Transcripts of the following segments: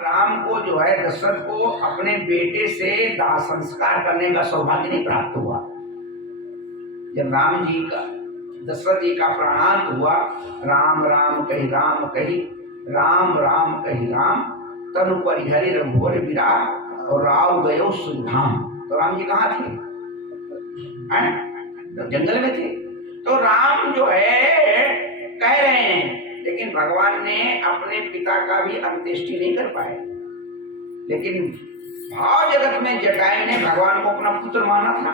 राम को जो है दशरथ को अपने बेटे से दाह संस्कार करने का सौभाग्य नहीं प्राप्त हुआ। जब राम जी का दशरथ जी का प्राणांत हुआ, राम राम कही राम राम कही राम तनु परिहरि रघुवर विराग और राव गयो सुधाम। तो राम जी कहाँ थे? तो जंगल में थे। तो राम जो है कह रहे हैं, लेकिन भगवान ने अपने पिता का भी अंत्येष्टि नहीं कर पाए। लेकिन भाव जगत में जटायु ने भगवान को अपना पुत्र माना था,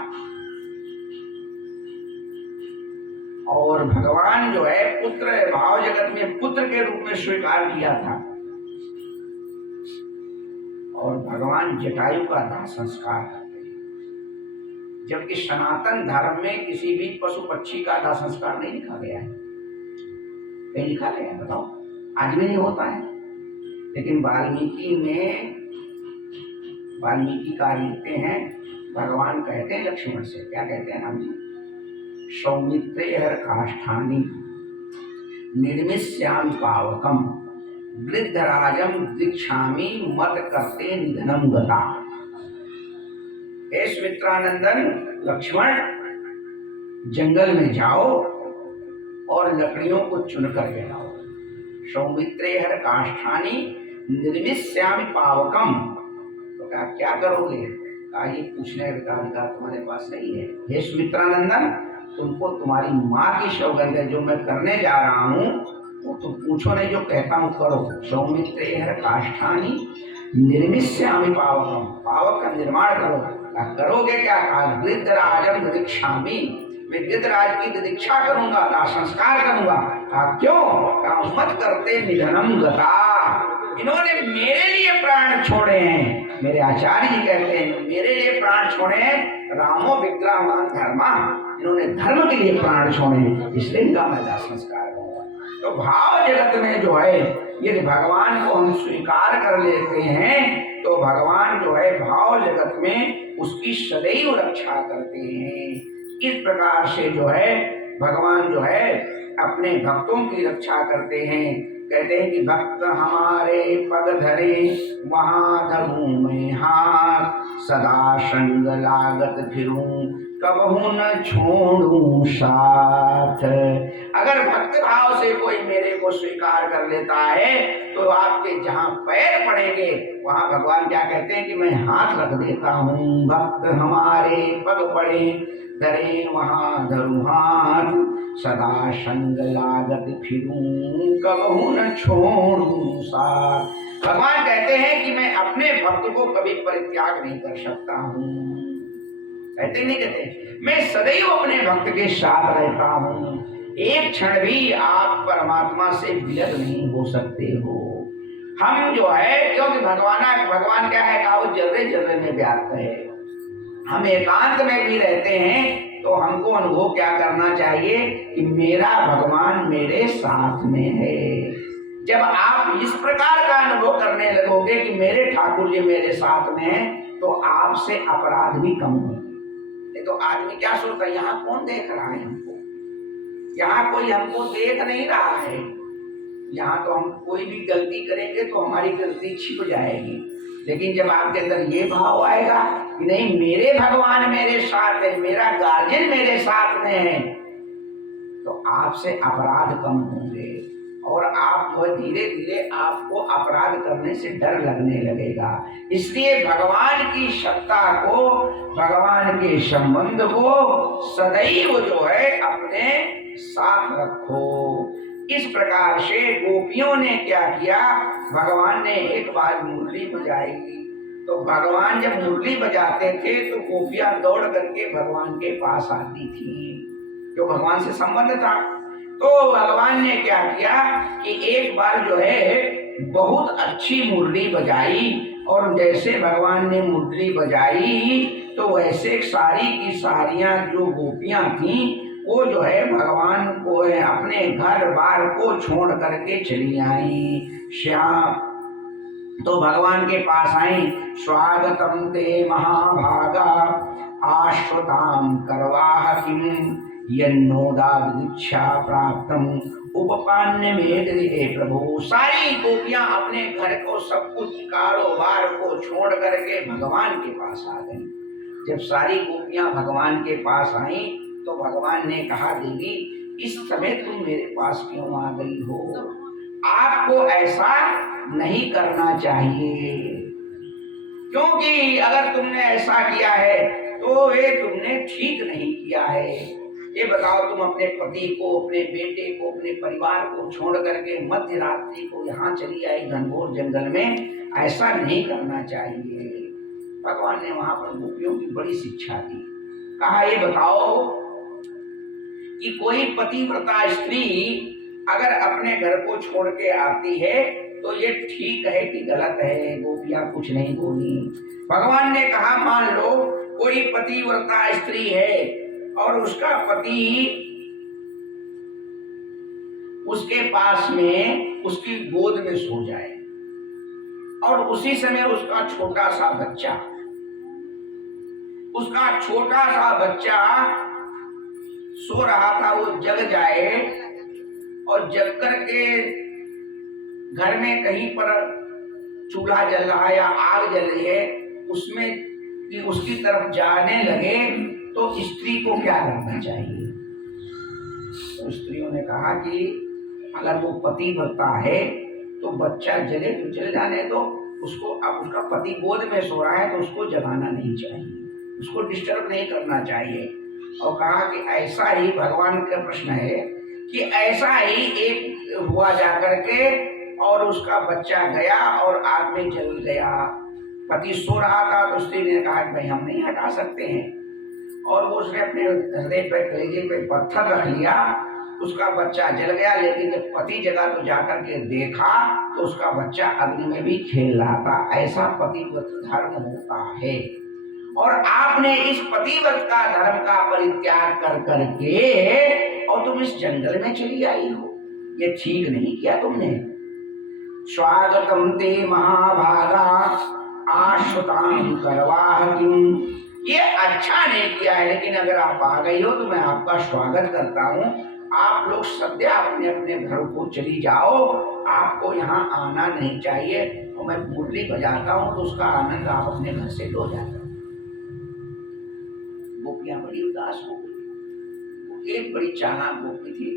और भगवान जो है पुत्र भाव जगत में पुत्र के रूप में स्वीकार किया था। और भगवान जटायु का दाह संस्कार करते हैं, जबकि सनातन धर्म में किसी भी पशु पक्षी का दाह संस्कार नहीं लिखा गया है। कहीं लिखा गया है? बताओ। आज भी नहीं होता है। लेकिन वाल्मीकि का लिखते हैं, भगवान कहते हैं लक्ष्मण से, क्या कहते हैं राम जी? सौमित्रे हर काष्ठानि निर्मिष्यामि पावकम वृद्धराजम दीक्षामि मत करते निधनम गता। हे सुमित्रानंदन लक्ष्मण, जंगल में जाओ और लकड़ियों को चुनकर ले आओ। सौमित्रे हर काष्ठानि निर्मिष्यामि पावकम। तो कहा क्या करोगे? कहा ये पूछने का अधिकार तुम्हारे पास नहीं है। हे सुमित्रानंदन, तुमको तुम्हारी माँ की सौगंध है, जो मैं करने जा रहा हूँ वो तुम पूछो नहीं, जो कहता हूँ करो। सौमित्रे हर काष्ठानि निर्मिष्यामि पावकम, पावक का निर्माण करो। करोगे क्या? कहा वृद्धराजम दीक्षामि, मैं वृद्धराज की दीक्षा करूंगा, दाह संस्कार करूंगा। कहा क्यों? कहा मत करते निधनम गता, इन्होंने मेरे लिए प्राण छोड़े हैं। मेरे आचार्य जी कहते हैं मेरे लिए प्राण छोड़े हैं। रामो विग्रहवान धर्मा, इन्होंने धर्म के लिए प्राण छोड़े हैं, इसलिए इनका मैं दाह संस्कार करूंगा। तो भाव जगत में जो है यदि भगवान को हम स्वीकार कर लेते हैं तो भगवान जो है भाव जगत में उसकी सदैव रक्षा करते हैं। इस प्रकार से जो है भगवान जो है अपने भक्तों की रक्षा करते हैं। कहते हैं कि भक्त हमारे पग धरे वहाँ धरूं मैं हाथ, सदा संग लागत फिरूं कबहू न छोड़ूं साथ। अगर भक्त भाव से कोई मेरे को स्वीकार कर लेता है तो आपके जहाँ पैर पड़ेंगे वहाँ भगवान क्या कहते हैं कि मैं हाथ रख देता हूँ। भक्त हमारे पग पड़े धरे वहाँ धरूं हाथ, सदा संग लागत फिरूं कबहू न छोड़ूं साथ। भगवान कहते हैं कि मैं अपने भक्त को कभी परित्याग नहीं कर सकता हूँ। कहते नहीं कहते? मैं सदैव अपने भक्त के साथ रहता हूँ। एक क्षण भी आप परमात्मा से विलग नहीं हो सकते हो। हम जो है, क्योंकि भगवान क्या है? कहा वो जर्रे जर्रे में व्याप्त है। हम एकांत में भी रहते हैं तो हमको अनुभव क्या करना चाहिए कि मेरा भगवान मेरे साथ में है। जब आप इस प्रकार का अनुभव करने लगोगे कि मेरे ठाकुर जी मेरे साथ में है, तो आपसे अपराध भी कम होंगे। तो आदमी क्या सोचता है, यहाँ कौन देख रहा है हमको? यहाँ कोई हमको देख नहीं रहा है। यहाँ तो हम कोई भी गलती करेंगे तो हमारी गलती छिप जाएगी। लेकिन जब आपके अंदर ये भाव आएगा कि नहीं, मेरे भगवान मेरे साथ है, मेरा गार्जियन मेरे साथ में है, तो आपसे अपराध कम होंगे और आप धीरे धीरे आपको अपराध करने से डर लगने लगेगा। इसलिए भगवान की सत्ता को, भगवान के संबंध को सदैव जो है अपने साथ रखो। इस प्रकार से गोपियों ने क्या किया? भगवान ने एक बार मुरली बजाई, तो भगवान जब मुरली बजाते थे तो गोपियां दौड़ करके भगवान के पास आती थी, जो भगवान से संबंध था। तो भगवान ने क्या किया कि एक बार जो है बहुत अच्छी मुरली बजाई, और जैसे भगवान ने मुरली बजाई तो वैसे सारी की सारियां जो गोपियां थीं वो जो है भगवान को अपने घर बार को छोड़ करके चली आई। श्याम तो भगवान के पास आई, स्वागतम ते महाभागा आश्वताम करवाह किम यन्नोदाद दीक्षा प्राप्तम उपपान्य में दे प्रभु। सारी गोपियां अपने घर को सब कुछ कारोबार को छोड़ करके भगवान के पास आ गई। जब सारी गोपियां भगवान के पास आई तो भगवान ने कहा, देवी इस समय तुम मेरे पास क्यों आ गई हो? आपको ऐसा नहीं करना चाहिए, क्योंकि अगर तुमने ऐसा किया है तो ये तुमने ठीक नहीं किया है। ये बताओ, तुम अपने पति को, अपने बेटे को, अपने परिवार को छोड़ करके मध्य रात्रि को यहाँ चली आई घनघोर जंगल में, ऐसा नहीं करना चाहिए। भगवान ने वहां पर गोपियों की बड़ी शिक्षा दी। कहा, ये बताओ कि कोई पतिव्रता स्त्री अगर अपने घर को छोड़ के आती है तो ये ठीक है कि गलत है? गोपियां कुछ नहीं बोली। भगवान ने कहा, मान लो कोई पतिव्रता स्त्री है और उसका पति उसके पास में उसकी गोद में सो जाए और उसी समय उसका छोटा सा बच्चा सो रहा था, वो जग जाए और जग करके घर में कहीं पर चूल्हा जल रहा है या आग जल रही है, उसमें कि उसकी तरफ जाने लगे तो स्त्री को क्या करना चाहिए? तो स्त्रियों ने कहा कि अगर वो पतिव्रता है तो बच्चा जले तो जल जाने दो, उसको, अब उसका पति गोद में सो रहा है तो उसको जगाना नहीं चाहिए, उसको डिस्टर्ब नहीं करना चाहिए। और कहा कि ऐसा ही, भगवान का प्रश्न है कि ऐसा ही एक हुआ जाकर के और उसका बच्चा गया और आग में जल गया। पति सो रहा था तो स्त्री ने कहा कि भाई हम नहीं हटा सकते हैं, और वो उसने अपने हृदय पे, कलेजे पे पत्थर रख लिया, उसका बच्चा जल गया। लेकिन जब पति जगा तो जाकर के देखा तो उसका बच्चा अग्नि में भी खेल रहा था। ऐसा पतिव्रत धर्म होता है, और आपने इस पतिव्रत का धर्म का परित्याग कर करके और तुम इस जंगल में चली आई हो, ये ठीक नहीं किया तुमने। स्वागतम ते महाभागा आश्रुताम करवाह किम, ये अच्छा नहीं किया है, लेकिन अगर आप आ गई हो तो मैं आपका स्वागत करता हूँ। आप लोग सद्य अपने अपने घर को चली जाओ, आपको यहाँ आना नहीं चाहिए। और मैं मुरली बजाता हूँ तो उसका आनंद आप अपने घर से लो जाते हो। गोपियां बड़ी उदास हो गई। एक बड़ी चालाक गोपी थी।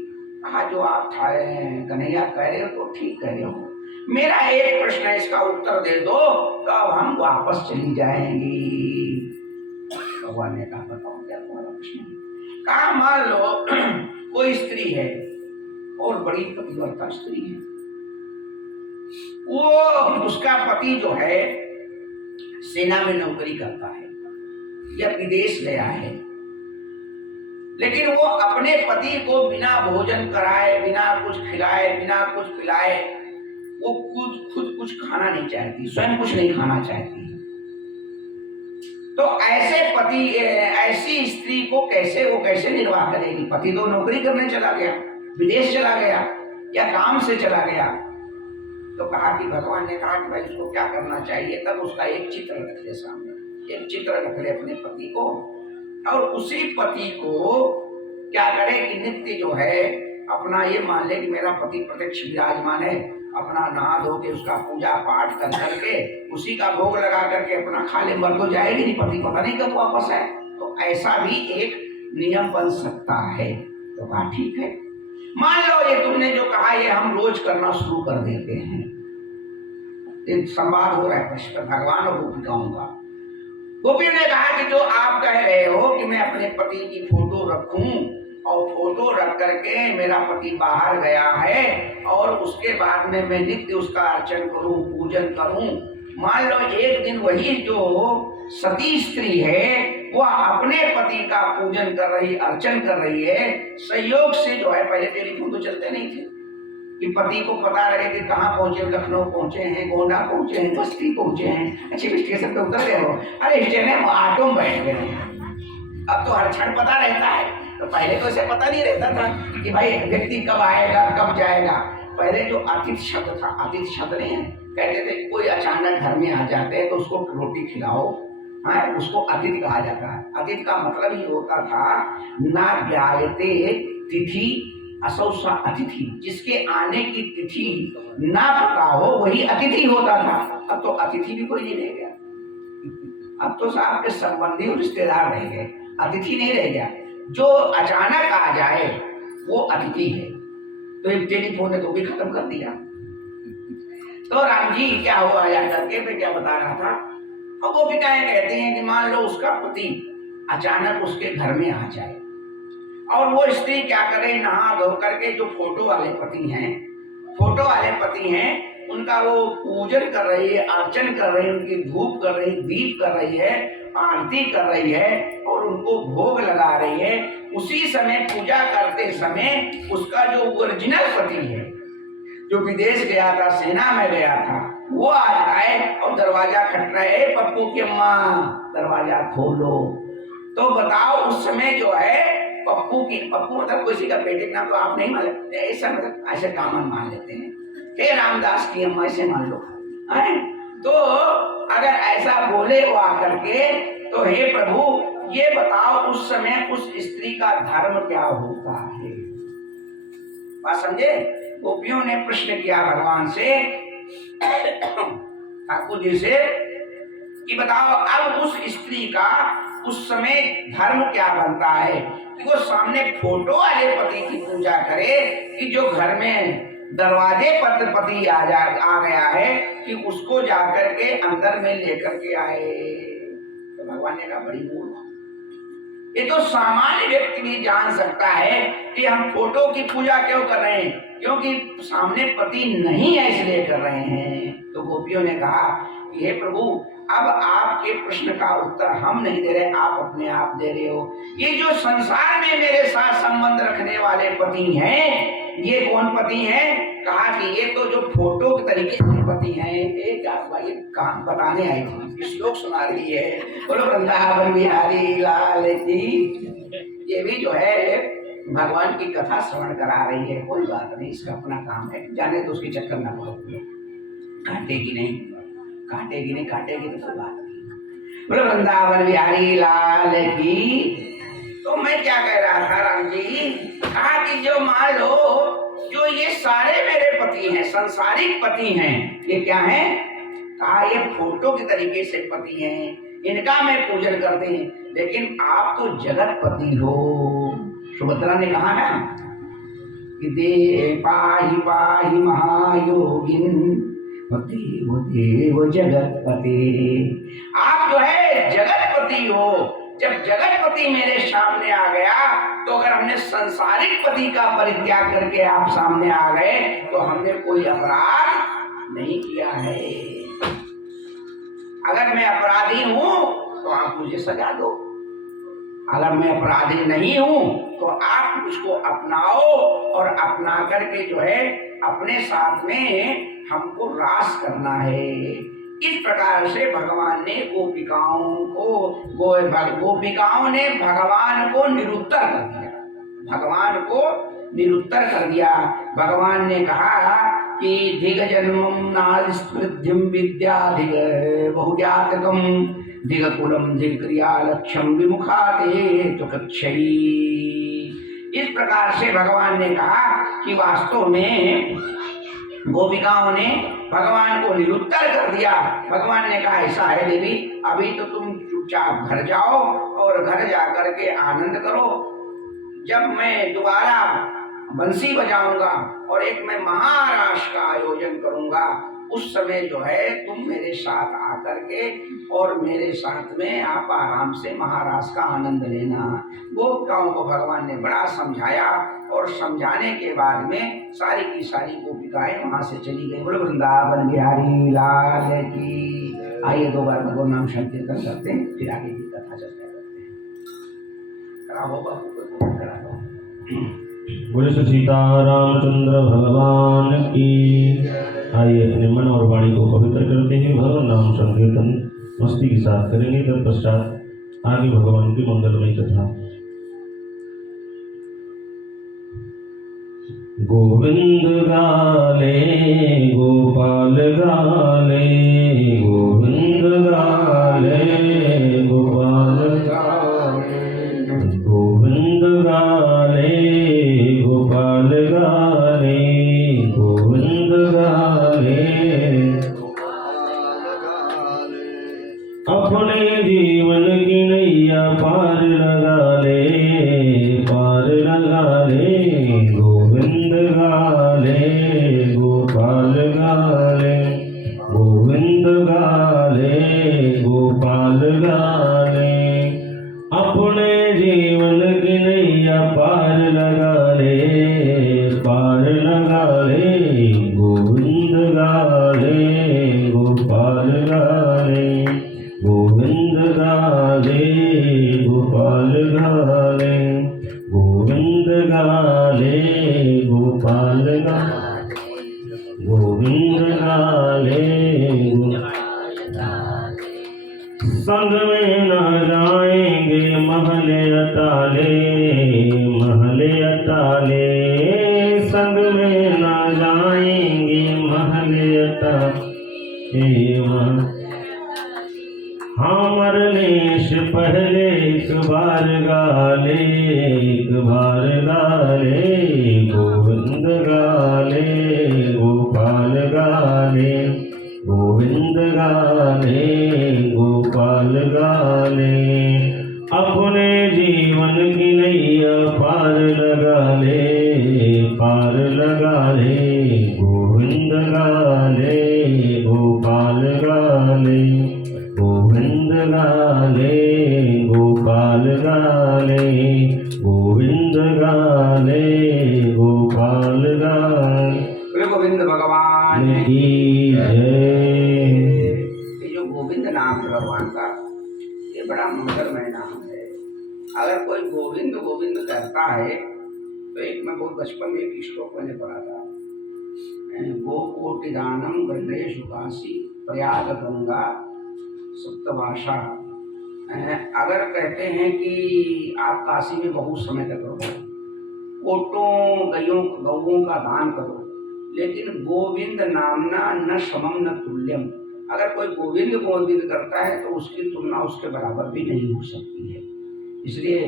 कहा, जो आप कन्हैया कह रहे हो तो ठीक कह रहे हो, मेरा एक प्रश्न है, इसका उत्तर दे दो तो अब हम वापस चली जाएंगी। भगवान ने कहा, बताओ क्या तुम्हारा प्रश्न है? कहा, मान लो कोई स्त्री है और बड़ी पतिव्रता स्त्री है, वो, उसका पति जो है सेना में नौकरी करता है या विदेश गया है, लेकिन वो अपने पति को बिना भोजन कराए, बिना कुछ खिलाए, बिना कुछ पिलाए, वो खुद कुछ खाना नहीं चाहती, स्वयं कुछ नहीं खाना चाहती। तो ऐसे पति, ऐसी स्त्री को कैसे निर्वाह करेगी? पति तो नौकरी करने चला गया, विदेश चला गया या काम से चला गया। तो कहा कि भगवान ने कहा कि भाई उसको क्या करना चाहिए? तब उसका एक चित्र रख ले सामने, एक चित्र रख ले अपने पति को, और उसी पति को क्या करे कि नित्य जो है अपना ये मान ले कि मेरा पति प्रत्यक्ष विराजमान है, अपना नहा धो के उसका पूजा पाठ कर करके उसी का भोग लगा करके अपना खा ले, मर तो जाएगी नहीं, पति पता नहीं कब वापस आए। तो ऐसा भी एक नियम बन सकता है। तो कहा ठीक है, मान लो ये तुमने जो कहा ये हम रोज करना शुरू कर देते हैं। एक संवाद हो रहा है भगवान और गोपिकाओं का। गोपी ने कहा कि जो आप कह रहे हो कि मैं अपने पति की फोटो रखूं और फोटो रख करके मेरा पति बाहर गया है और उसके बाद में मैं नित्य उसका अर्चन करूं, पूजन करूं, मान लो एक दिन वही जो सती स्त्री है वो अपने पति का पूजन कर रही, अर्चन कर रही है, संयोग से जो है, पहले टेलीफोन तो चलते नहीं थे कि पति को पता रहे कि कहाँ पहुंचे, लखनऊ पहुंचे हैं, गोंडा पहुंचे हैं, बस्ती पहुंचे हैं, अच्छी स्टेशन पे उतर गए हो, अरे स्टेशन में ऑटो में बैठ गए हैं। अब तो हर क्षण पता रहता है, तो पहले तो इसे पता नहीं रहता था कि भाई व्यक्ति कब आएगा कब जाएगा। पहले जो अतिथि शब्द था, अतिथि शब्द नहीं है, कहते थे कोई अचानक घर में आ जाते हैं तो उसको रोटी खिलाओ, हाँ, उसको अतिथि कहा जाता है। अतिथि का मतलब ही होता था ना ज्ञायते तिथि असौ सा अतिथि, जिसके आने की तिथि ना पता हो वही अतिथि होता था। अब तो अतिथि भी कोई नहीं रह गया, अब तो साहब के संबंधी और रिश्तेदार रह गए, अतिथि नहीं रह गया। जो अचानक आ जाए वो अतिथि है। तो एक टेलीफोन ने तो भी खत्म कर दिया। तो राम जी क्या हुआ या करके मैं क्या बता रहा था, और गोपिकाएं कहते हैं कि मान लो उसका पति अचानक उसके घर में आ जाए और वो स्त्री क्या करे, नहा धो करके, जो फोटो वाले पति हैं उनका वो पूजन कर रही है, अर्चन कर रही है, उनकी धूप कर रही है, दीप कर रही है, आरती कर रही है और उनको भोग लगा रही है। उसी समय पूजा करते समय उसका जो ओरिजिनल पति है, जो विदेश गया था, सेना में गया था, वो आ जाए और दरवाजा खटखटाए, पप्पू की अम्मा दरवाजा खोलो। तो बताओ उस समय जो है पप्पू मतलब किसी का बेटे का नाम तो आप नहीं मान लेते, ऐसा मतलब ऐसे कॉमन मान लेते हैं, हे रामदास की अम्मा ऐसे मान लो है। तो अगर ऐसा बोले वो आकर के, तो हे प्रभु ये बताओ उस समय उस स्त्री का धर्म क्या होता है। बात समझे? गोपियों ने प्रश्न किया भगवान से, ठाकुर जी से, कि बताओ अब उस स्त्री का उस समय धर्म क्या बनता है कि वो सामने फोटो वाले पति की पूजा करे, कि जो घर में दरवाजे पर पति आ गया है कि उसको जाकर के अंदर में लेकर के आए। तो भगवान ने कहा बड़ी मूर्ख, ये तो सामान्य व्यक्ति भी जान सकता है कि हम फोटो की पूजा क्यों कर रहे हैं, क्योंकि सामने पति नहीं है इसलिए कर रहे हैं। तो गोपियों ने कहा कि हे प्रभु अब आपके प्रश्न का उत्तर हम नहीं दे रहे, आप अपने आप दे रहे हो। ये जो संसार में मेरे साथ संबंध रखने वाले पति हैं, ये कौन पति हैं? कहा कि ये तो जो फोटो के तरीके से पति हैं। एक भाई काम बताने आई थी, श्लोक सुना रही है, बोलो वृंदावन बिहारी लाल की। ये भी जो है भगवान की कथा श्रवण करा रही है, कोई बात नहीं, इसका अपना काम है, जाने तो उसकी चक्कर ना पड़ो, काटेगी नहीं काटेगी तो कोई बात नहीं। बोलो वृंदावन बिहारी लाल की। तो मैं क्या कह रहा था राम जी, कहा कि जो मान लो जो ये सारे मेरे पति हैं, संसारिक पति हैं, ये क्या हैं? कहा ये फोटो के तरीके से पति हैं, इनका मैं पूजन करते हैं, लेकिन आप तो जगत पति हो। सुभद्रा ने कहा ना कि दे पाहि पाहि महायोगिन देव देव जगतपति, आप जो है जगतपति हो। जब जगतपति मेरे सामने आ गया तो अगर हमने संसारिक पति का परित्याग करके आप सामने आ गए तो हमने कोई अपराध नहीं किया है। अगर मैं अपराधी हूं तो आप मुझे सजा दो, अगर मैं अपराधी नहीं हूं तो आप मुझको अपनाओ और अपना करके जो है अपने साथ में हमको रास करना है। इस प्रकार से भगवान ने गोपिकाओं ने भगवान को निरुत्तर कर दिया, भगवान को निरुत्तर कर दिया। भगवान ने कहा कि धिग जन्मम नास्मृद्धिम विद्याधिग बहुज्ञातकम धिग कुलम धिग क्रिया लक्ष्यम विमुखाते तो कक्षयी। इस प्रकार से भगवान ने कहा कि वास्तव में गोपिकाओं ने भगवान को निरुत्तर कर दिया। भगवान ने कहा ऐसा है देवी, अभी तो तुम चुपचाप घर जाओ और घर जा करके आनंद करो। जब मैं दोबारा बंसी बजाऊंगा और एक मैं महारास का आयोजन करूंगा, उस समय जो है तुम मेरे साथ आकर के और मेरे साथ में आप आराम से महारास का आनंद लेना। गोपिकाओं को भगवान ने बड़ा समझाया और समझाने के बाद में सारी की सारी गोपिकाएं वहां से चली गई। बोलो वृंदावन बिहारी लाल की। आइए दो बार भगवान नाम संकीर्तन करते हैं, फिर आगे की कथा चर्चा करते हैं। बोले सीता रामचंद्र भगवान की। आइए अपने मन और वाणी को पवित्र करते हैं, भगवान नाम संकीर्तन मस्ती के साथ करेंगे। तत्पश्चात आगे भगवान की मंगलमयी कथा। गोविंद गाले गोपाल गाले, गोविंद गाले गोपाल गाले, गोविंद गाले गोपाल अपने जीवन की नैया पार लगा ले, पार लगा ले, गोविंद गाले, गोपाल गाले, गोविंद गाले, गोपाल गाले। अपने जीवन की नैया पार लगा ले, पार लगा ले, गोविंद गाले, गोपाल गाले, गोविंद गाले, गोपाल गाले, गोविंद गाले, गोपाल गाले, गोविंद गाले, संग में न जाएंगे महले अटाले, महले अटाले, संग में न जाएंगे महले अटाले। हाँ मरने से पहले एक बार गाले, एक बार गाले, गोविंद गाले, गोपाल गाले, गोविंद गाले, गोपाल गाले। अपने जीवन की नैया पार लगा ले, पार लगा ले, गोविंद गाले, गोपाल गाले, गोविंद गाले, गोपाल गाले, गोविंद गाले, गोपाल गाले। गोविंद भगवान की जय। ये जो गोविंद नाम है भगवान का, ये बड़ा मंगलमय नाम है। अगर कोई गोविंद गोविंद कहता है तो एक मैं बहुत बचपन में एक श्लोक मैंने पढ़ा था, गोकोटि दानम गणेश काशी प्रयाग गंगा सप्तभाषा। अगर कहते हैं कि आप काशी में बहुत समय तक रहो, कोटों गौओं का दान करो, लेकिन गोविंद नामना न समम न तुल्यम। अगर कोई गोविंद गोविंद करता है तो उसकी तुलना उसके बराबर भी नहीं हो सकती है। इसलिए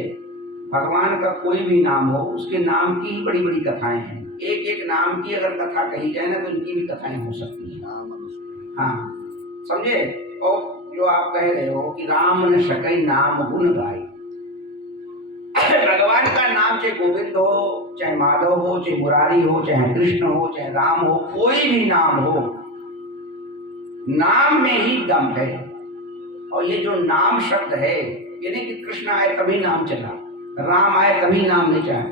भगवान का कोई भी नाम हो, उसके नाम की ही बड़ी बड़ी कथाएं हैं। एक एक नाम की अगर कथा कही जाए ना तो इनकी भी कथाएं हो सकती हैं। हाँ समझे। और जो आप कह रहे हो कि राम न सकई नाम गुण गाय, भगवान का नाम चाहे गोविंद हो, चाहे माधव हो, चाहे मुरारी हो, चाहे कृष्ण हो, चाहे राम हो, कोई भी नाम हो, नाम में ही दम है। और ये जो नाम शब्द है, यानी कि कृष्ण आए तभी नाम चला, राम आए तभी नाम नहीं चला।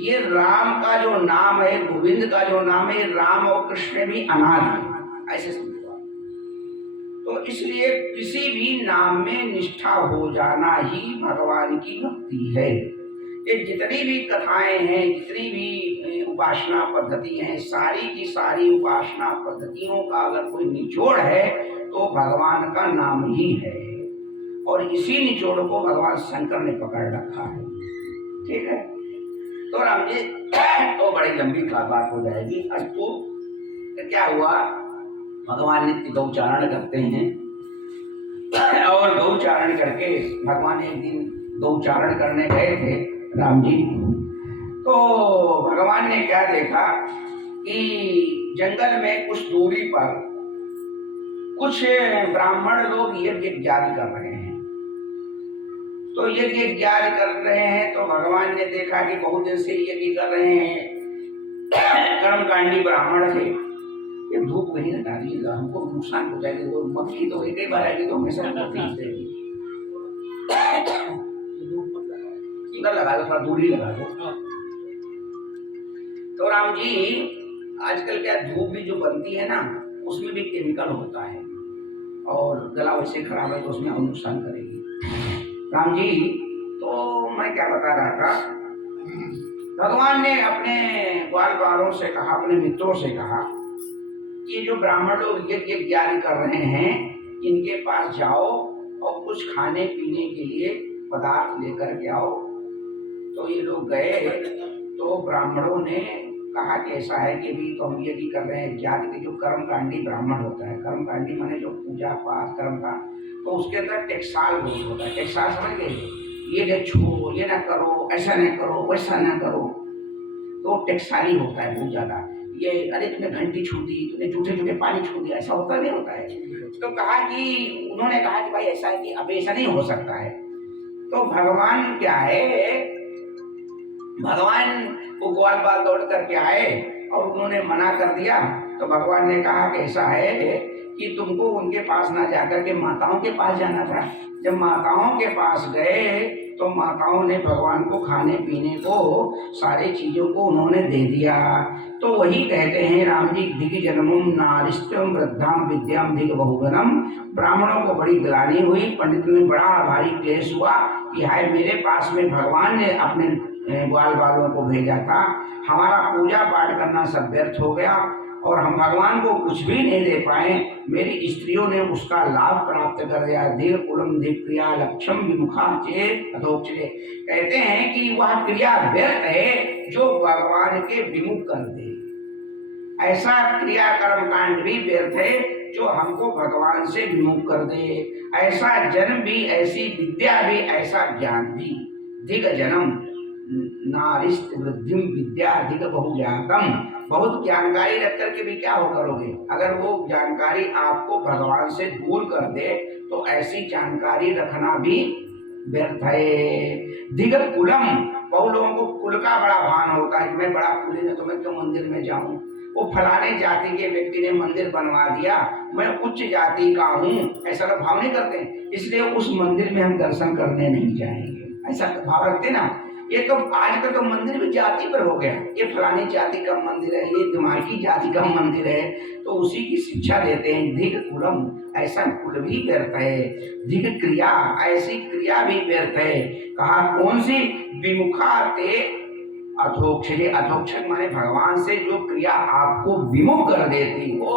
ये राम का जो नाम है, गोविंद का जो नाम है, राम और कृष्ण भी अनादि है, ऐसे समझो। तो इसलिए किसी भी नाम में निष्ठा हो जाना ही भगवान की भक्ति है। ये जितनी भी कथाएं हैं, जितनी भी उपासना पद्धति हैं, सारी की सारी उपासना पद्धतियों का अगर कोई निचोड़ है तो भगवान का नाम ही है। और इसी निचोड़ को भगवान शंकर ने पकड़ रखा है। ठीक है। तो राम जी तो बड़ी लंबी बात हो जाएगी। आज तो क्या हुआ, भगवान नित्य गौचारण करते हैं और गौचारण करके भगवान एक दिन गौचारण करने गए थे राम जी। तो भगवान ने क्या देखा कि जंगल में कुछ दूरी पर कुछ ब्राह्मण लोग यज्ञ इत्यादि कर रहे हैं। तो यज्ञ इत्यादि कर रहे हैं तो भगवान ने देखा कि बहुत दिन से यज्ञ कर रहे हैं, कर्मकांडी ब्राह्मण थे। ये धूप कहीं हटा दीजिएगा, हमको नुकसान हो जाएगा। वो मक्खी तो एक ही बार आएगी तो हमेशा पीस देगी। इधर लगा दो, थोड़ा दूरी लगा दो। तो राम जी आजकल क्या धूप भी जो बनती है ना, उसमें भी केमिकल होता है और गला वैसे खराब है तो उसमें और नुकसान करेगी। राम जी तो मैं क्या बता रहा था, भगवान ने अपने ग्वाल बालों से कहा, अपने मित्रों से कहा कि जो ब्राह्मण लोग यज्ञ इत्यादि कर रहे हैं, इनके पास जाओ और कुछ खाने पीने के लिए पदार्थ लेकर के आओ। तो ये लोग गए तो ब्राह्मणों ने कहा कि ऐसा है कि भी तो हम यज्ञ कर रहे हैं, जाति के जो कर्मकांडी ब्राह्मण होता है, कर्मकांडी माने जो पूजा पाठ कर्म का, तो उसके अंदर टेक्साल बहुत होता है। टेक्साल समझ गए, ये न छो, ये ना करो, ऐसा न करो, वैसा ना करो, तो टेक्साली होता है बहुत ज्यादा। ये अरे तूने घंटी छू दी, तूने जूठे जूठे पानी छू दिया, ऐसा होता नहीं होता है। तो कहा कि उन्होंने कहा कि भाई ऐसा है कि अब ऐसा नहीं हो सकता है। तो भगवान क्या है, भगवान को ग्वाल बाल दौड़ करके आए और उन्होंने मना कर दिया। तो भगवान ने कहा कि ऐसा है कि तुमको उनके पास ना जाकर के माताओं के पास जाना था। जब माताओं के पास गए तो माताओं ने भगवान को खाने पीने को सारी चीजों को उन्होंने दे दिया। तो वही कहते हैं राम जी, दिग जन्मम नारिष्टम वृद्धाम विद्याम दिग बहुगनम। ब्राह्मणों को बड़ी ग्लानि हुई, पंडित में बड़ा भारी क्लेश हुआ कि हाय मेरे पास में भगवान ने अपने ग्वाल बालों को भेजा था, हमारा पूजा पाठ करना सब व्यर्थ हो गया और हम भगवान को कुछ भी नहीं दे पाए, मेरी स्त्रियों ने उसका लाभ प्राप्त कर दिया। धीर कुलम धीर क्रिया लक्ष्यम विमुखा चेत अधोक्षरे। कहते हैं कि वह क्रिया व्यर्थ है जो भगवान के विमुख कर दे। ऐसा क्रिया कर्म कांड भी व्यर्थ है जो हमको भगवान से विमुख कर दे। ऐसा जन्म भी, ऐसी विद्या भी, ऐसा ज्ञान भी। धिक जन्म नारिष्ट वृद्धिम विद्या अधिक बहुज्ञातम। बहुत जानकारी रख करके भी क्या हो करोगे, अगर वो जानकारी आपको भगवान से दूर कर दे तो ऐसी जानकारी रखना भी व्यर्थ है। दिगर कुलम, बहुत लोगों को कुल का बड़ा भान होता है कि मैं बड़ा कुली है तो मैं क्यों मंदिर में जाऊं, वो फलाने जाति के व्यक्ति ने मंदिर बनवा दिया, मैं उच्च जाति का हूँ, ऐसा लोग भाव नहीं करते, इसलिए उस मंदिर में हम दर्शन करने नहीं जाएंगे, ऐसा भाव रखते ना। ये तो आजकल तो मंदिर भी जाति पर हो गया, ये फलानी जाति का मंदिर है, ये दिमागी जाति का मंदिर है, तो उसी की शिक्षा देते हैं। धिक कुलम, ऐसा कुल भी व्यर्थ है। धिक क्रिया, ऐसी क्रिया भी व्यर्थ है। कहा कौन सी, विमुखा ते अधोक्षरे। अधोक्षर माने भगवान से जो क्रिया आपको विमुख कर देती हो,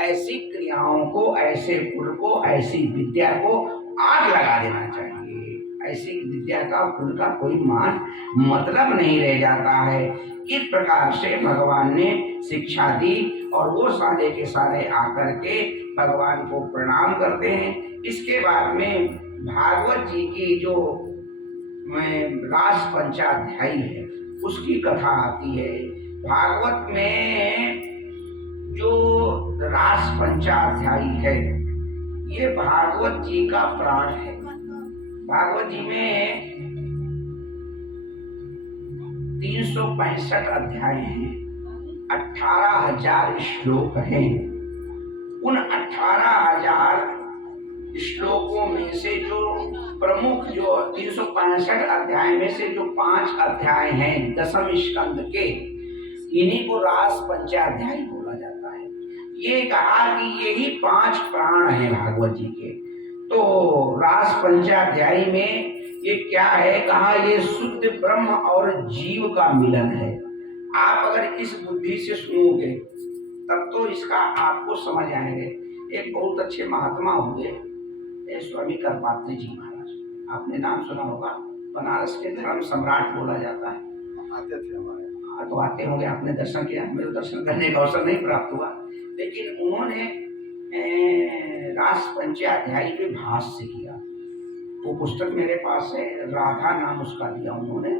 ऐसी क्रियाओं को, ऐसे कुल को, ऐसी विद्या को आग लगा देना चाहिए। ऐसी विद्या का, कुल का कोई मान मतलब नहीं रह जाता है। इस प्रकार से भगवान ने शिक्षा दी और वो सारे के सारे आकर के भगवान को प्रणाम करते हैं। इसके बाद में भागवत जी की जो रास पंचाध्यायी है उसकी कथा आती है। भागवत में जो रास पंचाध्यायी है ये भागवत जी का प्राण है। भागवत जी में 365 अध्याय हैं, 18,000 श्लोक हैं। उन 18,000 श्लोकों में से जो प्रमुख, जो 365 अध्याय में से जो 5 अध्याय हैं दशम स्कंद के, इन्हीं को रास पंचाध्यायी बोला जाता है। ये कहा कि यही 5 प्राण हैं भागवत जी के। तो रास पंचाध्यायी में ये क्या है, कहा ये शुद्ध ब्रह्म और जीव का मिलन है। आप अगर इस बुद्धि से सुनोगे तब तो इसका आपको समझ आएंगे। एक बहुत अच्छे महात्मा हुए स्वामी करपात्री जी महाराज, आपने नाम सुना होगा, बनारस के धर्म सम्राट बोला जाता है। आते थे हमारे, हाँ तो आते होंगे, आपने दर्शन किया, मेरे दर्शन करने का अवसर नहीं प्राप्त हुआ, लेकिन उन्होंने रास पंचाध्यायी पे भाष्य किया। वो पुस्तक मेरे पास है, राधा नाम उसका दिया उन्होंने,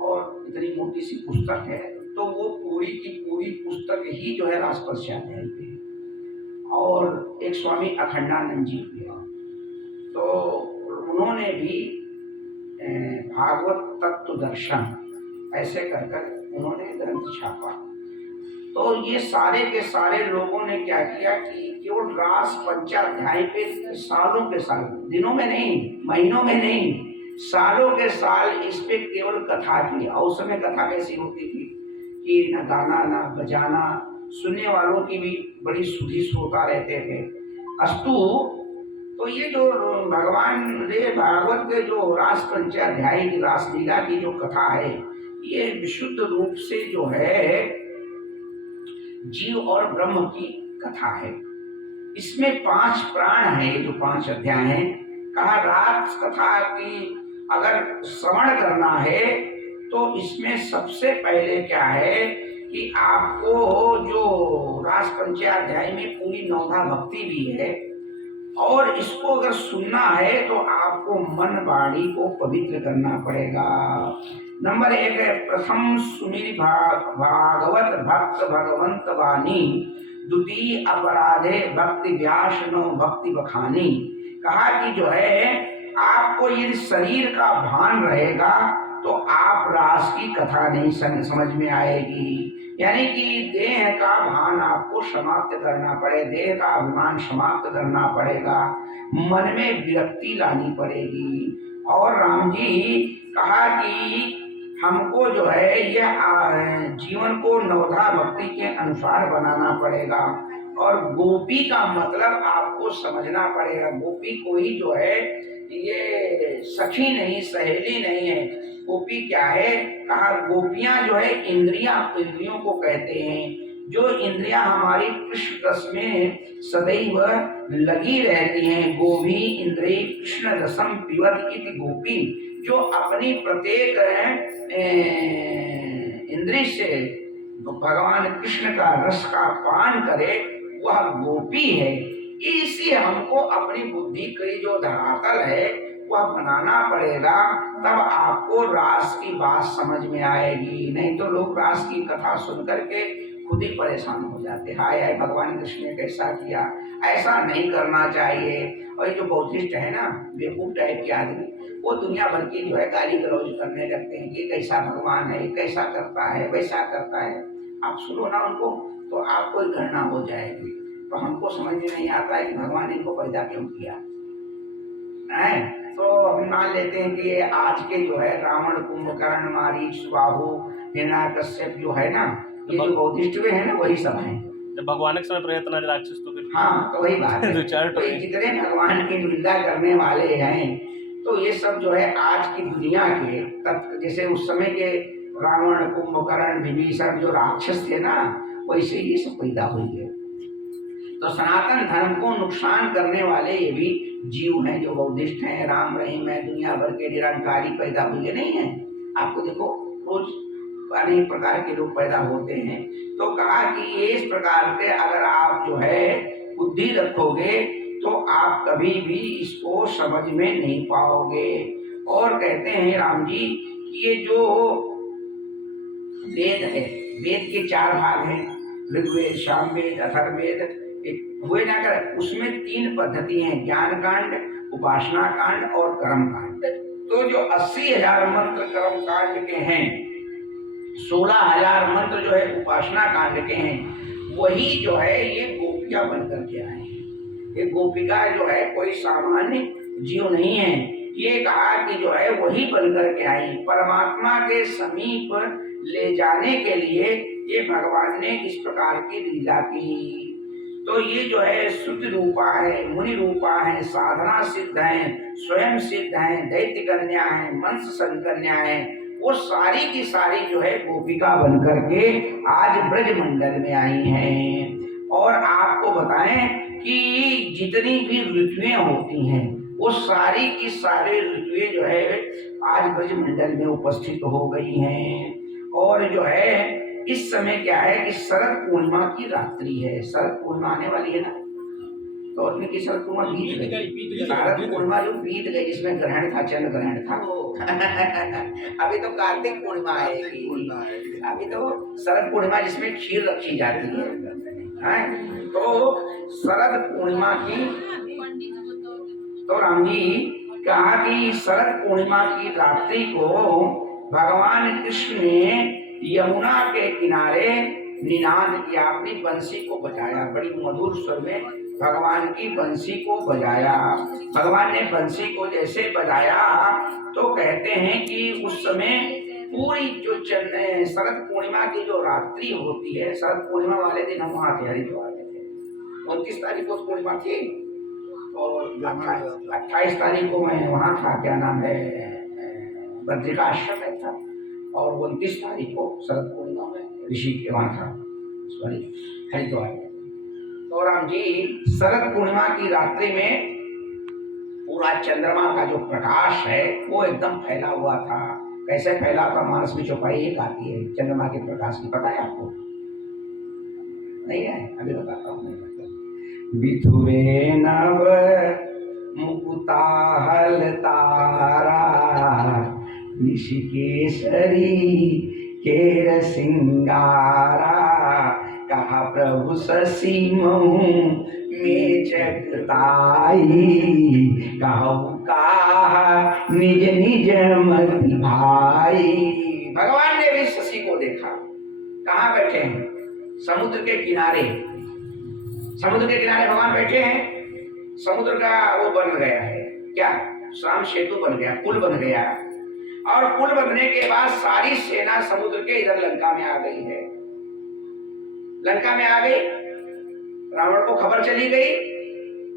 और इतनी मोटी सी पुस्तक है। तो वो पूरी की पूरी पुस्तक ही जो है रास पंचाध्यायी पे है। और एक स्वामी अखंडानंद जी भी है, तो उन्होंने भी भागवत तत्व दर्शन ऐसे कर कर उन्होंने ग्रंथ छापा। तो ये सारे के सारे लोगों ने क्या किया कि केवल रास पंचाध्याय पे सालों के साल, दिनों में नहीं, महीनों में नहीं, सालों के साल इस पे केवल कथा की। और उस समय कथा कैसी होती थी कि न गाना न बजाना, सुनने वालों की भी बड़ी सुधी श्रोता रहते थे। अस्तु, तो ये जो भगवान रे भागवत के जो रास पंचाध्याय की रासलीला की जो कथा है, ये विशुद्ध रूप से जो है जीव और ब्रह्म की कथा है। इसमें 5 प्राण है, ये जो 5 अध्याय हैं। कहा रास कथा की अगर श्रवण करना है तो इसमें सबसे पहले क्या है कि आपको जो रास पंचाध्याय में पूरी नौधा भक्ति भी है, और इसको अगर सुनना है तो आपको मन वाणी को पवित्र करना पड़ेगा। नंबर 1 है प्रथम सुमिर भागवत भक्त भगवंत वाणी, द्वितीय अपराधे भक्ति व्यास नो भक्ति बखानी। कहा कि जो है आपको यदि शरीर का भान रहेगा तो आप रास की कथा नहीं समझ में आएगी। यानी कि देह का भान आपको समाप्त करना पड़े, देह का अभिमान समाप्त करना पड़ेगा, मन में विरक्ति लानी पड़ेगी। और राम जी कहा कि हमको जो है यह जीवन को नवधा भक्ति के अनुसार बनाना पड़ेगा। और गोपी का मतलब आपको समझना पड़ेगा। गोपी कोई जो है ये सखी नहीं, सहेली नहीं है। गोपी क्या है? कहा गोपियां जो है इंद्रियों को कहते हैं। जो इंद्रियां हमारी कृष्ण रस में सदैव लगी रहती हैं। गोभी इंद्रिय कृष्ण रसम पिबत इति गोपी। जो अपनी प्रत्येक इंद्रिय से भगवान कृष्ण का रस का पान करे वह गोपी है। इसी हमको अपनी बुद्धि की जो धरातल है वह बनाना पड़ेगा, तब आपको रास की बात समझ में आएगी। नहीं तो लोग रास की कथा सुन करके खुद ही परेशान हो जाते। हाय हाय भगवान कृष्ण ने कैसा किया, ऐसा नहीं करना चाहिए। और ये जो बौद्धिस्ट है ना, बेवकूफ टाइप के आदमी, वो दुनिया भर की जो है गाली गलौज करने लगते हैं कि कैसा भगवान है, कैसा करता है, वैसा करता है। आप सुनो ना उनको तो आपको घृणा हो जाएगी। तो हमको समझ में नहीं आता है कि भगवान इनको पैदा क्यों किया है। तो हम मान लेते हैं कि आज के जो है रावण, कुंभकर्ण, मारीच, सुबाहु, हिरण्याकश्यप जो है ना, ये जो बौद्धिस्ट में है ना, वही सब है। जब भगवान के समय प्रयत्न राक्षस तो हाँ, तो वही बात है। तो जितने भगवान की निंदा करने वाले हैं तो ये सब जो है आज की दुनिया के तत्व, जैसे उस समय के रावण, कुंभकर्ण, विभीषण जो राक्षस थे ना, वैसे ये सब पैदा हुई है। तो सनातन धर्म को नुकसान करने वाले ये भी जीव हैं जो बौद्धिस्ट हैं। राम रहीम है, दुनिया भर के निरंकारी पैदा हुए नहीं है। आपको देखो रोज अनेक प्रकार के लोग पैदा होते हैं। तो कहा कि ये इस प्रकार के अगर आप जो है बुद्धि रखोगे तो आप कभी भी इसको समझ में नहीं पाओगे। और कहते हैं राम जी कि ये जो वेद है, वेद के 4 भाग हैं, ऋग्वेद, सामवेद, अथर्ववेद हुए ना कर, उसमें 3 पद्धति हैं, ज्ञान कांड, उपासना कांड और कर्म कांड। तो जो 80,000 मंत्र कर्म कांड के हैं, 16,000 मंत्र जो है उपासना कांड के हैं, वही जो है ये गोपियां बनकर के आए हैं। ये गोपिका जो है कोई सामान्य जीव नहीं है। ये कहा कि जो है वही बनकर के आई, परमात्मा के समीप ले जाने के लिए ये भगवान ने इस प्रकार की लीला की। तो ये जो है शुद्ध रूपा है, मुनि रूपा है, साधना सिद्ध है, स्वयं सिद्ध है, दैत्य कन्या है, मंस संकन्या है, वो सारी की सारी जो है गोपिका बनकर के आज ब्रज मंडल में आई हैं। और आपको बताएं कि जितनी भी ऋतुएं होती हैं वो सारी की सारी ऋतुएं जो है आज ब्रज मंडल में उपस्थित हो गई हैं। और जो है इस समय क्या है कि शरद पूर्णिमा की रात्रि है। शरद पूर्णिमा आने वाली है ना, तो अपने की शरद पूर्णिमा बीत गई। शरद पूर्णिमा जो बीत गई, जिसमें ग्रहण था, चंद्र ग्रहण था। अभी तो कार्तिक पूर्णिमा आएगी। अभी तो शरद पूर्णिमा जिसमें खीर रखी जाती है। तो शरद पूर्णिमा की, तो राम जी कहा कि शरद पूर्णिमा की रात्रि को भगवान कृष्ण ने यमुना के किनारे निनाद किया, अपनी बंसी को बजाया, बड़ी मधुर स्वर में भगवान की बंसी को बजाया। भगवान ने बंसी को जैसे बजाया तो कहते हैं कि उस समय पूरी जो शरद पूर्णिमा की जो रात्रि होती है, शरद पूर्णिमा वाले दिन हम वहाँ थे, हरिद्वार में थे। 29 तारीख को पूर्णिमा थी और 28 तारीख को मैं वहाँ था, क्या नाम है, बद्रिका आश्रम में था। और 29 तारीख को शरद पूर्णिमा में ऋषि के वहाँ था, सॉरी हरिद्वार में। तो राम जी शरद पूर्णिमा की रात्रि में पूरा चंद्रमा का जो प्रकाश है वो एकदम फैला हुआ था। कैसे फैला था? मानस में चौपाई एक आती है चंद्रमा के प्रकाश की, पता है आपको? नहीं है? अभी बताता हूँ। बिथुरे नव मुकुता हल तारा, ऋषिकेशरी केर सिंगारा, कहा प्रभु शशि महु में जगताई, कहा निज निज मति भाई। भगवान ने भी शशि को देखा, कहाँ बैठे हैं? समुद्र के किनारे। समुद्र के किनारे भगवान बैठे हैं। समुद्र का वो बन गया है, क्या श्राम सेतु बन गया, पुल बन गया, और पुल बनने के बाद सारी सेना समुद्र के इधर लंका में आ गई है। लंका में आ गई, रावण को खबर चली गई,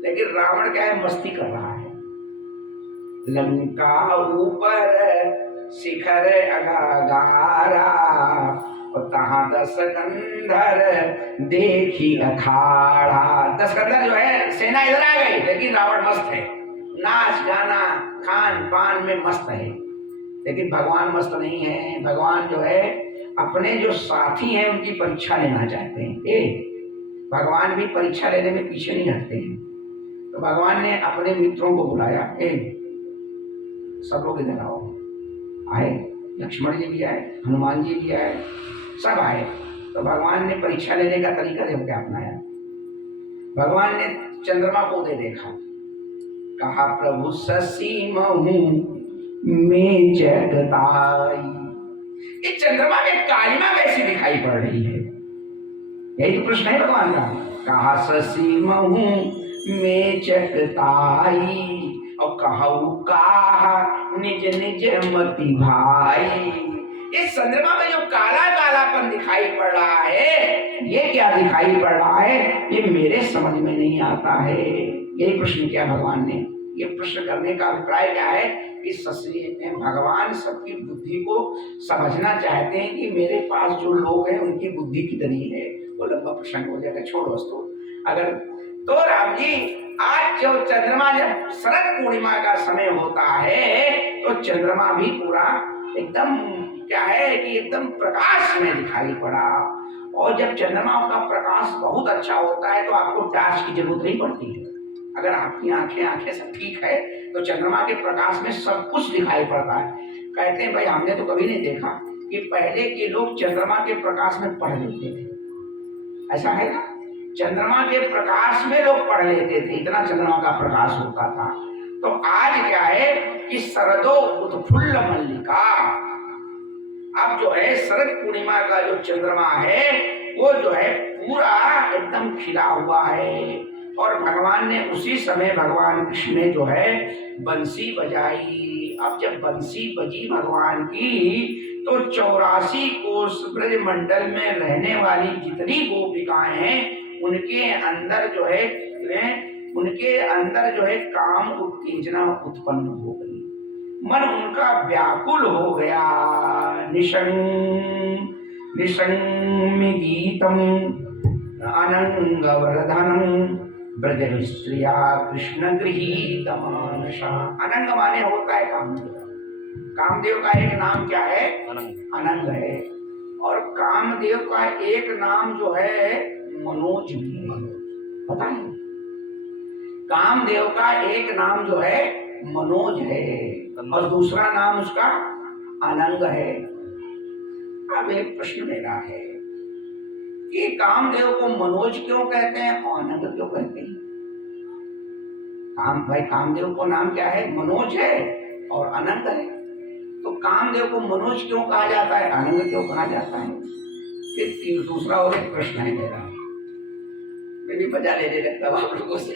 लेकिन रावण क्या है, मस्ती कर रहा है। लंका ऊपर शिखर अगारा, और तहां दस कंधर देखी अखाड़ा। 10 कंधर जो है सेना इधर आ गई, लेकिन रावण मस्त है, नाच गाना खान पान में मस्त है। लेकिन भगवान मस्त नहीं है। भगवान जो है अपने जो साथी हैं उनकी परीक्षा लेना चाहते हैं। भगवान भी परीक्षा लेने में पीछे नहीं हटते हैं। तो भगवान ने अपने मित्रों को बुलाया, सब लोग इधर आओ। आए, लक्ष्मण जी भी आए, हनुमान जी भी आए, सब आए। तो भगवान ने परीक्षा लेने का तरीका देखो क्या अपनाया। भगवान ने चंद्रमा को दे देखा, कहा प्रभु शशि महु में जगताई। ये चंद्रमा में कालिमा कैसी दिखाई पड़ रही है? यही तो प्रश्न है भगवान का। कहा शशि महु में जगताई, और कहा निज निज मति भाई। इस चंद्रमा में जो काला कालापन दिखाई पड़ रहा है, ये क्या दिखाई पड़ रहा है, ये मेरे समझ में नहीं आता है। यही प्रश्न किया भगवान ने। ये प्रश्न करने का अभिप्राय क्या है कि भगवान सबकी बुद्धि को समझना चाहते हैं कि मेरे पास जो लोग हैं उनकी बुद्धि कितनी है। वो लंबा प्रसंग हो जाएगा, छोड़ वस्तु। अगर तो राम जी, आज जो चंद्रमा, जब शरद पूर्णिमा का समय होता है, तो चंद्रमा भी पूरा एकदम क्या है कि एकदम प्रकाश में दिखाई पड़ा। और जब चंद्रमा का प्रकाश बहुत अच्छा होता है तो आपको टार्च की जरूरत नहीं पड़ती है। अगर आपकी आंखें सब ठीक है तो चंद्रमा के प्रकाश में सब कुछ दिखाई पड़ता है। कहते हैं भाई, हमने तो कभी नहीं देखा कि पहले के लोग चंद्रमा के प्रकाश में पढ़ लेते थे। ऐसा है ना, चंद्रमा के प्रकाश में लोग पढ़ लेते थे, इतना चंद्रमा का प्रकाश होता था। तो आज क्या है कि शरदो उत्फुल्ल मल्लिका, अब जो है शरद पूर्णिमा का जो चंद्रमा है वो जो है पूरा एकदम खिला हुआ है। और भगवान ने उसी समय, भगवान कृष्ण ने जो है बंसी बजाई। अब जब बंसी बजी भगवान की, तो 84 कोस ब्रज मंडल में रहने वाली जितनी गोपिकाएं हैं उनके अंदर जो है काम उत्तेजना उत्पन्न हो गई। मन उनका व्याकुल हो गया। निशंग गीतम अनंगवर्धनम ब्रज स्त्रिया कृष्ण गृहीत मानसा। अनंग माने होता है कामदेव। कामदेव का एक नाम क्या है? अनंग है। और कामदेव का एक नाम जो है मनोज भी है, पता है? कामदेव का एक नाम जो है मनोज है और दूसरा नाम उसका अनंग है। अब एक प्रश्न मेरा है कि कामदेव को मनोज क्यों कहते हैं और अनंग क्यों कहते हैं? भाई कामदेव को नाम क्या है? मनोज है और अनंग है। तो कामदेव को मनोज क्यों कहा जाता है, अनंग क्यों कहा जाता है? फिर दूसरा और एक प्रश्न है मेरा, मैं भी मजा लेने लगता हूँ आप लोगों से।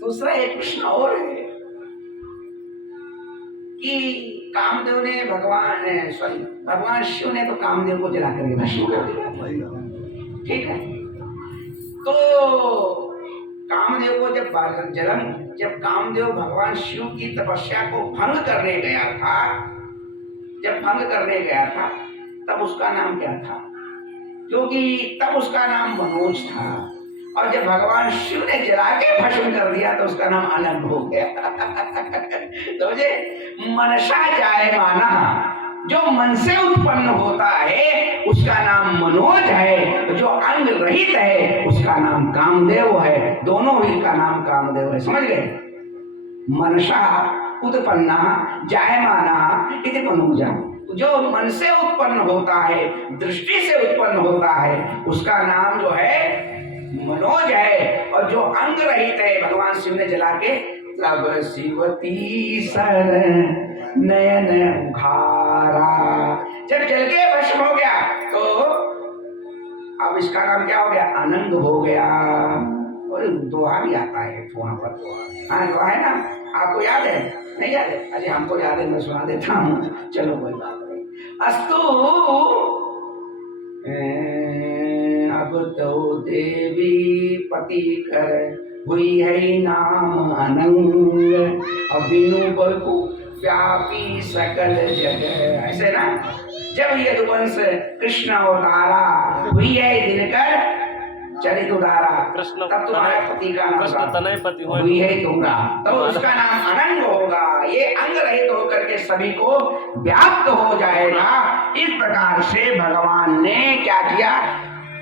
दूसरा एक प्रश्न और है कि कामदेव ने भगवान शिव ने तो कामदेव को जला करके भस्म कर दिया, ठीक है? तो कामदेव को जब कामदेव भगवान शिव की तपस्या को भंग करने गया था, तब उसका नाम क्या था? क्योंकि तब उसका नाम मनोज था, और जब भगवान शिव ने जला के भस्म कर दिया तो उसका नाम अनंग हो गया। तो मनसा जायमाना, जो मन से उत्पन्न होता है उसका नाम मनोज है, जो अंग रहित है उसका नाम कामदेव है। दोनों ही का नाम कामदेव है, समझ गए? मनसा उत्पन्ना जायमाना इति मनोजा। जो मन से उत्पन्न होता है, दृष्टि से उत्पन्न होता है, उसका नाम जो है मनोज है। और जो अंग रहित है, भगवान शिव ने जला के तब शिवती सर नयन उघारा, जब जल के भस्म हो गया तो अब इसका नाम क्या हो गया? अनंग हो गया। और दोहा भी आता है वहां पर, हाँ दोहा है ना, आपको याद है? नहीं याद है? अरे हमको याद है, मैं सुना देता हूँ, चलो कोई बात नहीं। अस्तु अब तो देवी पति कर हुई है नाम अनंग, अब बिनु बरकु व्यापी सकल जगह, ऐसे ना। जब यदुवंश कृष्ण अवतारा हुई है दिनकर चरित उदारा, कृष्ण तब तुम्हारे पति का नाम कृष्ण तनय पति हुई है तुमरा, तो उसका नाम अनंग होगा। ये अंग रहित होकर के सभी को व्याप्त हो जाएगा। इस प्रकार से भगवान ने क्या किया?